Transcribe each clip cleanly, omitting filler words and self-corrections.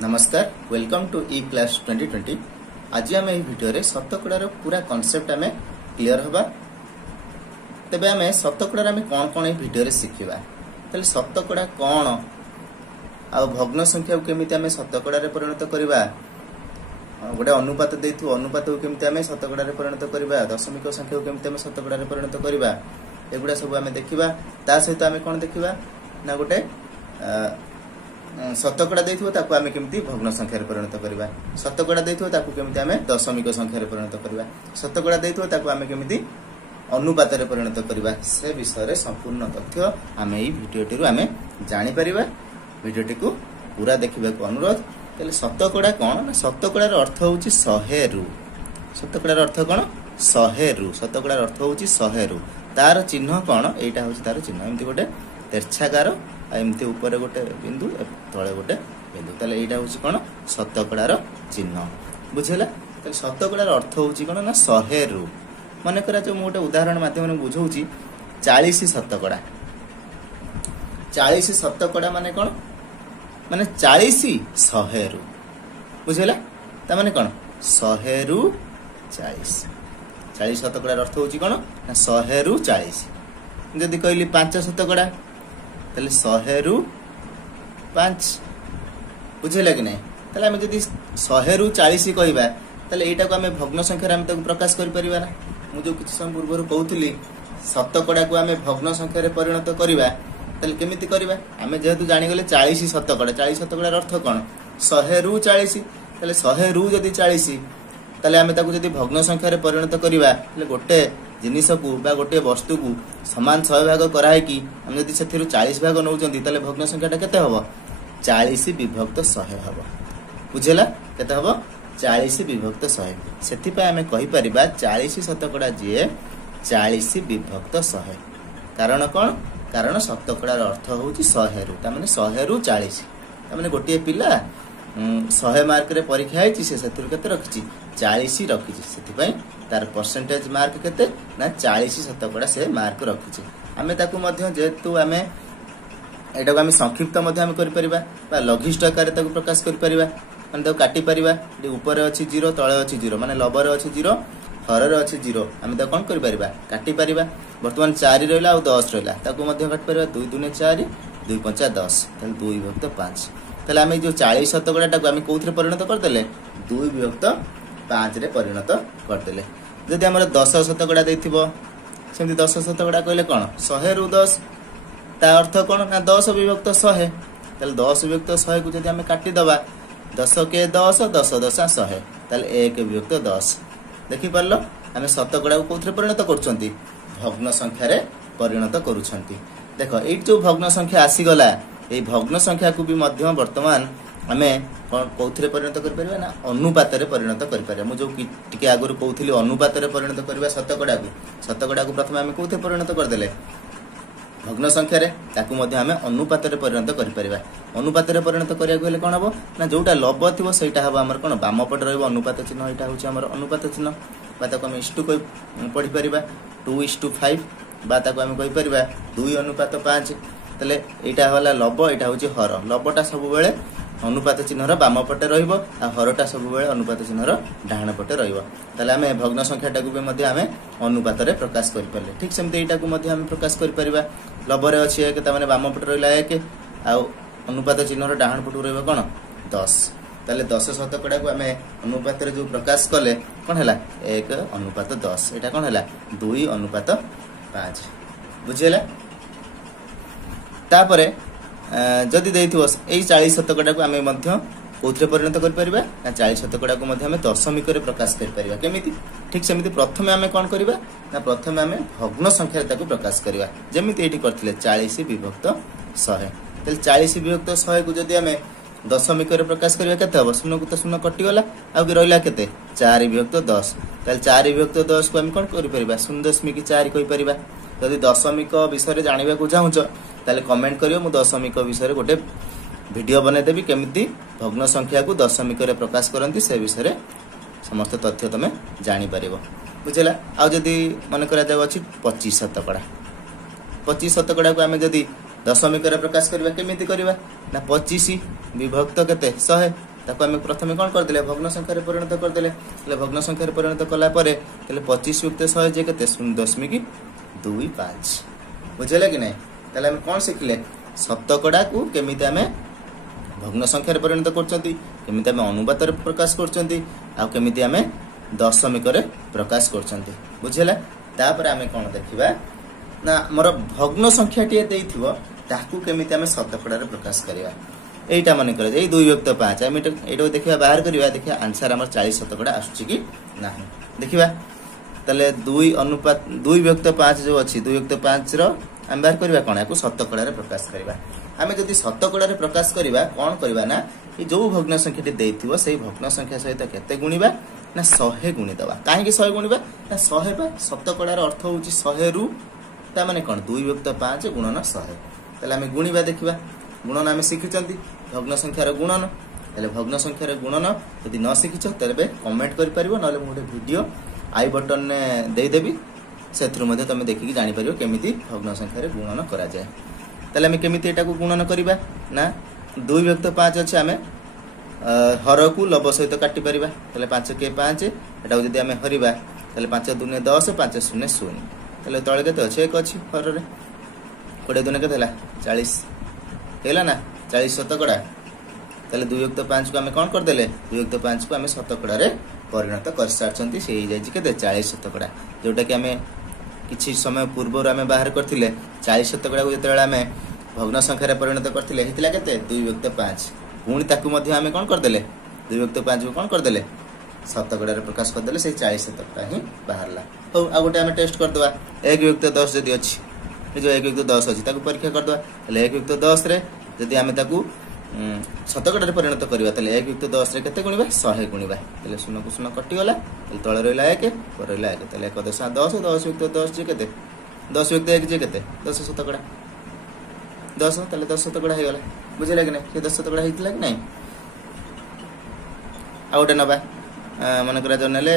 नमस्कार welcome to E class 2020। आज आम यह भिडियो शतकड़ार पूरा कॉन्सेप्ट आम क्लियर हवा। तेबे आम शतकड़ार आम कौन कौन भिडियो शिखा तेल शतकड़ा कौन आ भग्न संख्या केमी आम शतकड़ार परिणत करवा गोटे अनुपात देथु अनुपात को केमी आम शतकड़ार परिणत करवा दशमिक संख्या को केमी आम शतकड़ार परिणत करवा एगुड़ा सब आम देखा। ता सहित आम कौन देखा ना गोटे शतकड़ा देथिबो ताकू आमे केमती भग्न संख्या रे परिणत करबा शतकड़ा देथिबो ताकू केमती आमे दशमिक संख्या रे परिणत करबा शतकड़ा देथिबो ताकू आमे केमती अनुपात रे परिणत करबा से विषय रे संपूर्ण तथ्य आमे ई भिडियोटी रु आमे जानि परिबा। भिडियोटी को पूरा देखिबा को अनुरोध। तले शतकड़ा कोन ना शतकड़ा रो अर्थ होउची 100 रु शतकड़ा रो अर्थ कोन 100 रु शतकड़ा रो अर्थ होउची 100 रु तार चिन्ह कोन एटा होउची तार चिन्ह एमती गोटे तेरछाकार एमती ऊपर गोटे बिंदु तले गोटे बिंदु ताले एटा होउची कोन शतकड़ार चिन्ह बुझेला। ताले शतकड़ार अर्थ होउची कोन ना 100 रु माने करा जो मोटे उदाहरण माध्यम बुझौची 40 शतकड़ा 40 शतकड़ा माने कोन माने 40 100 रु बुझेला ता माने कोन 100 रु 40 शतकड़ार अर्थ होउची कोन ना 100 रु 40 जदि कहली 5 शतकड़ा ताले 100 रु 5 बुझेला कि नहीं ताले हम जदि 100 रु 40 कहबा ताले एटा को हमें भग्न संख्या रे हम ताको प्रकाश करि परिबा ना। मु जो किछ समय पूर्व कहउतली शतकड़ा को हमें भग्न संख्या रे परिणत करिबा ताले केमिति करिबा हमें जेहेतु जानि गेले 40 शतकड़ा अर्थ कोन 100 रु 40 ताले 100 रु जदि 40 ताले हमें ताको जदि भग्न संख्या रे परिणत करिबा ताले गोटे जिनिस को बा गोटे वस्तु को समान 100 भाग कराई कि हम जदि सेथिरु 40 भाग नउचंती ताले भग्न संख्याटा केते हबो 40 विभक्त 100 हबो बुझेला केते हबो 40 विभक्त 100 सेति पय हमें कहि परिबा 40 शतकड़ा जे 40 विभक्त 100 कारण कोन कारण शतकड़ार अर्थ होउची 100 रु ता माने 100 रु 40 ता माने गोटे पिला 100 मार्क रे परीक्षा आइची से सेतिरु केते रखिची 40 रखिची सेति पय तार परसेंटेज मार्क केते ना 40 शतकड़ा से मार्क रखिची आमे ताकू मध्य जेतु आमे एटा को आमे संक्षिप्त मध्य आमे करि परिबा बा लघिष्ठ आकार ताकू प्रकाश करि परिबा माने ताकू काटि परिबा जे ऊपर अछि 0 तळे अछि 0 माने लबर अछि 0 हर रे अछि 0 आमे ताकू कोन करि परिबा काटि परिबा। वर्तमान 4 रहला आ 10 रहला ताकू मध्य काटि परिबा 2 दुने 4 2 5 10 ताले 2 विभक्त 5 ताले आमे जो 40 शतकड़ा टाकू आमे कोथरे परिणत कर देले 2 विभक्त 5 रे परिणत कर देले। जदि हमर 10 शतकड़ा देथिबो सेमति 10 शतकड़ा कहले कोन 100 रु 10 ता अर्थ कोन ना 10 विभक्त 100 ताले 10 विभक्त 100 को जदि हमें काटि दबा 10 के 10 10 10 100 ताले 1 विभक्त 10 देखि परलो हमें शतकड़ा को कोथरे परिणत करछंती भग्न संख्या रे परिणत करूछंती। देखो एट जो भग्न संख्या आसी गला ए भग्न संख्या को भी मध्य वर्तमान आमे कोथरे परिणत कर परिबा ना अनुपात रे परिणत कर परिबा। मु जो टिके आगुर कहउथली अनुपात रे परिणत करबा शतकड़ा को प्रथम आमे कोथे परिणत कर देले भग्न संख्या रे ताकू मध्य आमे अनुपात रे परिणत कर परिबा। अनुपात रे परिणत करिया गले कोन हबो ना जोटा लब थिबो सेटा हबो हमर कोन बाम पट रहबो अनुपात चिन्ह एटा होची हमर अनुपात चिन्ह बा ताकू आमे इष्टु को पढि परिबा 2:5 बा ताकू आमे कहि परिबा 2:5 तले एटा होला लब एटा होची हर लबटा सब बेले अनुपात चिन्हर बाम पटे रहइबो आ हरटा सब बेले अनुपात चिन्हर डाहाण पटे रहइबो तले आमे भग्न संख्याटा को मध्ये आमे अनुपात रे प्रकाश करि परले। ठीक सेमते एटा को मध्ये आमे प्रकाश करि परिबा लबरे अछि एक त माने बाम पटे रहइला एक आ अनुपात चिन्हर डाहाण पटु रहइबो कोन 10 तले 10 शतकड़ा को आमे अनुपात रे जो प्रकाश कले कोन हला 1 अनुपात 10 एटा कोन हला 2 अनुपात 5 बुझियला। तापरे जदि देथिबो एई 40 शतकड़ा को आमे मध्य कोथरे परिणत कर परिबा ना 40 शतकड़ा को मध्य आमे दशमिक रे प्रकाश कर परिबा केमिति। ठीक सेमिति प्रथमे आमे कोन करिबा ना प्रथमे आमे भग्न संख्या रे ताको प्रकाश करिबा जेमिति एठी करथिले 40 विभक्त 100 तले 40 विभक्त 100 को जदि आमे दशमिक रे प्रकाश करिबा केते हबो शून्य को तो शून्य कटि गला आ कि रहला केते 4 विभक्त 10 तले 4 विभक्त 10 को आमे कोन करि परिबा 0.4 कहि परिबा। जदि दशमिक विषय जानिबा को चाहूछ ताले कमेंट करियो मु दशमिक विषय गोटे वीडियो बने देबी केमिति भग्न संख्या को दशमिक रे प्रकाश करंती से विषय समस्त तथ्य तमे जानि परिबो बुझला। आ जदि मन करा जाव अछि 25 शतकड़ा को आमे जदि दशमिक रे प्रकाश करबा केमिति करबा ना 25 विभक्त केते 100 ताको आमे प्रथमे कोन कर देले भग्न संख्या रे परिणत कर देले तले भग्न संख्या रे परिणत कला परे तले 25 युक्त 100 जे केते 0.25 बुझले कि नै तले हम कोन सिखले शतकड़ा को केमिति आमे भग्न संख्या रे परिणत करचंती केमिति आमे अनुपात रे प्रकाश करचंती आ केमिति आमे दशमिक रे प्रकाश करचंती बुझले तापर आमे कोन देखिबा ना मोर भग्न संख्या टी देइथिबो ताकू केमिति आमे शतकड़ा रे प्रकाश करिवा एटा माने करे ए 2/5 आमे एटा देखिबा बाहर करिवा देखिया आंसर हमर 40 शतकड़ा आसुची कि नाही देखिबा तले 2/5 जो अछि 2/5 रो हम बाहर करिवा कोन याकू शतकड़ा रे प्रकाश करिवा आमे जदि शतकड़ा रे प्रकाश करिवा कोन करिवा ना ए जो भग्न संख्या टी देइथिबो सेही भग्न संख्या सहित केते गुणिबा ना 100 गुणी दबा काहे कि 100 गुणिबा ना 100 बा शतकड़ा रो अर्थ होउची 100 रु ता माने कोन 2/5 गुणन 100 तले आमे गुणिबा देखिबा गुणन आमे सिखिचंती भग्न संख्या रो गुणन तले भग्न संख्या रो गुणन यदि न सिखिछ तबे कमेंट करि परिबो नले मोटे वीडियो आई बटन ने देई देबी सेथरु मध्ये तमे देखि जानि परिबो केमिति भग्न संख्या रे गुणन करा जाय तले आमे केमिति एटा को गुणन करिबा ना 2/5 अछि आमे हर को लब सहित काटि परिबा तले 5 के 5 एटा जदि आमे हरिबा तले 5 दुने 10 5 0 0 तले तळे केते अछि एक अछि हर रे कोडे दुने केते हला 40 हेला ना 40 शतकड़ा तले 2/5 को आमे कोन कर देले 2/5 को आमे शतकड़ा रे परिणत कर सारचंती से जाय जे केते 40 शतकड़ा जोटा कि आमे किछि समय पूर्व आमे बाहर करथिले 40 शतकड़ा को जतरा आमे भग्न संख्या रे परिणत करथिले हितला केते 2/5 पुणी ताकू मध्ये आमे कोन कर देले 2/5 को कोन कर देले शतकड़ा रे प्रकाश कर देले से 40 शतकड़ा ही बाहरला हो आ गोटे आमे टेस्ट कर दवा 1/10 जदी अछि जो 1/10 अछि ताकू परीक्षा कर दवा ले 1/10 रे जदी आमे ताकू शतकड़ा रे परिणत करिवा तले 1/10 रे केते गुणिबा 100 गुणिबा तले 0 को 0 कटि गला तले तळे रहला 1 पर रहला 1 तले 1 10 10 जे केते 10/1 जे केते 10 शतकड़ा 10 तले 10 शतकड़ा हे गला बुझिला कि नै से 10 शतकड़ा हितला कि नै आ ओटे नबा मन करा जनेले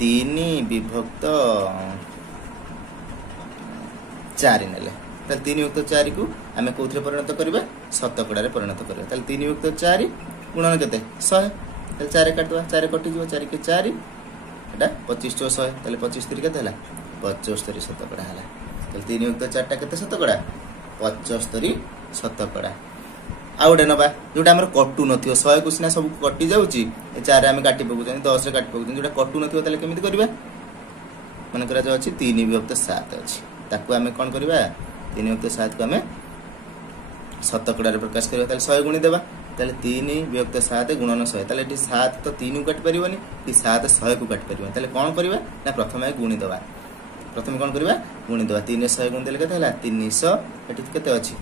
3/4 नेले तले 3/4 को आमे कोथरे परिणत करबा शतकड़ा रे परिणत करबा तले 3/4 गुणन केते 100 तले 4 काटवा 4 कटि जिवो 4 के 4 एटा 25 to 100 तले 25 3 केते हला 75 शतकड़ा हला तले 3/4 टा केते शतकड़ा 75 शतकड़ा आ ओडे नबा जोटा हमर कटु नथियो 100 को सिना सब कटि जाउची ए 4 आमे काटि पगुचन 10 रे काटि पगुचन जोटा कटु नथियो तले केमिति करबा मन करा जो अछि 3/7 अछि ताकू आमे कोन करबा 3/7 को आमे शतकड़ा रे प्रकाश करबा तले 100 गुणी देबा तले 3/7 गुणन 100 तले एटी 7 तो 3 को काटि परिबनी कि 7 100 को काटि परिबनी तले कोन करबा ना प्रथमे गुणी देबा प्रथमे कोन करबा गुणी देबा 3 100 गुणी देले केते हला 300 एटी केते अछि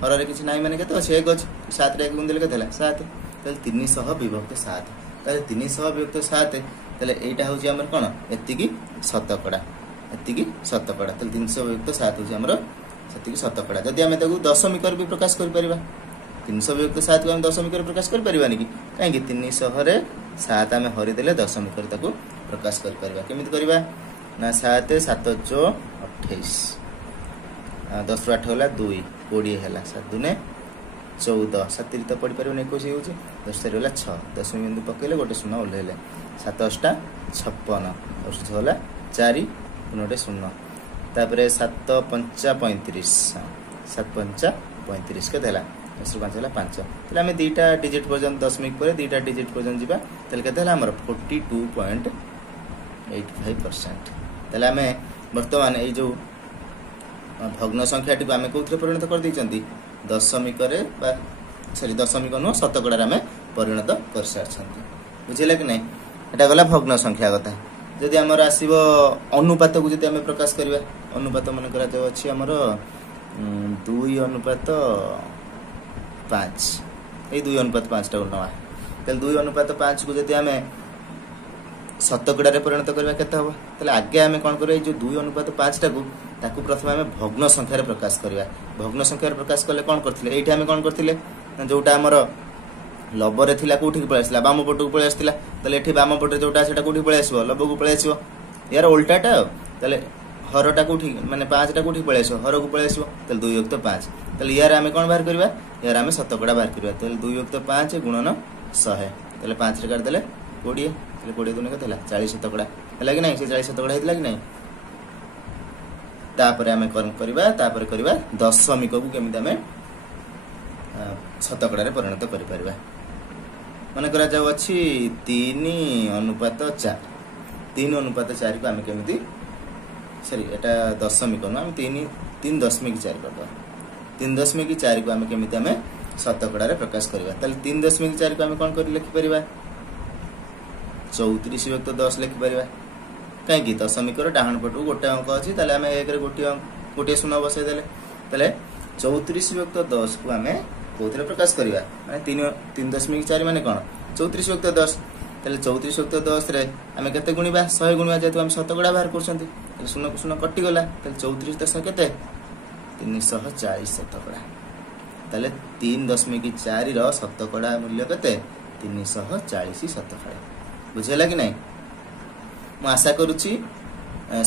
हर रे किछ नाही माने केते अछि 1 अछि 7 रे गुणी देले केते हला 7 तले 300/7 तले 300/7 तले एटा होची हमर कोन एतिकी शतकड़ा तले 300/7 होची हमर सेतिकी शतकड़ा जदि हमें ताकू दशमिक रे भी प्रकाश कर परिबा 300/7 को हम दशमिक रे प्रकाश कर परिबानी कि काहे कि 300 रे 7 हमें हरि देले दशमिक रे ताकू प्रकाश कर परिबा केमिति करबा ना 7 7 28 10 8 होला 2 20 होला 7 दुने 14 7 तो पड़ी परिबो 21 होउची 10 रे होला 6 दशमिक बिंदु पकेले गोटे 0 ओल्हेले 7 8 56 और 6 होला 4 पुनोटे 0 तापरे 7 5 35 7 5 35 के देला 10 5 होला 5 तले हमें दीटा डिजिट पर्यंत दशमिक परे दीटा डिजिट पर्यंत जिबा तले के देला हमर 42.85% तले हमें वर्तमान ए जो भग्न संख्या टी हमें कोथरे परिणत कर दैचंती दशमिक रे बा सॉरी दशमिक नो शतकड़ा रे हमें परिणत कर सारछंती बुझिला कि नै एटा गला भग्न संख्या कथा जदि हमर आसीबो अनुपात को जदि हमें प्रकाश करबा अनुपात मन करा जो अछि हमर 2/5 ए 2/5 टा नवा तले 2/5 को जदि हमें शतकड़ा रे परिणत करबा केते हो तले आगे हमें कोन करे जो 2/5 टा को ताकू प्रथम हमें भग्न संख्या रे प्रकाश करबा भग्न संख्या रे प्रकाश करले कोन करथिले एठी हमें कोन करथिले जोटा हमर लब रे थिला कोठी पळे आसला बाम पटु पळे आस्तिला तले एठी बाम पटे जोटा सेटा कोठी पळे आसीबो लब को पळे आसीबो यार उल्टाटा तले हरटा कोठी माने 5 टा कोठी पळे आसीबो हर को पळे आसीबो तले 2/5 तले यार हमें कोन बाहर करबा यार हमें शतकड़ा बाहर करबा तले 2/5 गुणन 100 ତାହେଲେ 5 ରେ କାଟିଦେଲେ 20 ତାହେଲେ 20 ଦୁନେ କେତେ ହେଲା 40 ଶତକଡ଼ା ହେଲା କି ନାହିଁ ସେ 40 ଶତକଡ଼ା ହେଇଥିଲା कि नहीं तापर आमे कौन करबा तापर करबा दशमिक को केमिति आमे शतकड़ा रे परिणत करि परबा माने करा जाउ अछि 3:4 3:4 को आमे केमिति सॉरी एटा दशमिक न हम 3.4 करबा 3.4 को आमे केमिति आमे शतकड़ा रे प्रकाश करबा ताले 3.4 को आमे कोन करि लिखि परबा 34 युक्त 10 लिखि परबा कहीं दशमिक डाहन पटू गोटे अंक अच्छी आम एक गोटे शून्य बसई दे 34 युक्त 10 को आम कौन प्रकाश करवा माने 3.4 माने कौन 34 युक्त 10 34 युक्त 10 रे आम के गुणवा 100 गुणवा जेहेतु आम शतकड़ा बाहर कर शून्य को शून्य कटिगला 34 10 के 340 शतकड़ा 3.4 शतकड़ा मूल्य के 340 शतकड़ा बुझेगा कि नहीं मु आशा करुच्ची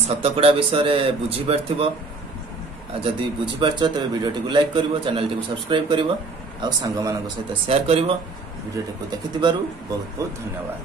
शतकड़ा विषय रे बुझी पारथिबो जदि बुझी पारछ तबे वीडियो टी को लाइक करिवो चैनल टी को सब्सक्राइब करिवो आ सांग मानक सहित शेयर करिवो वीडियो टी को देखिथिबारु बहुत बहुत धन्यवाद।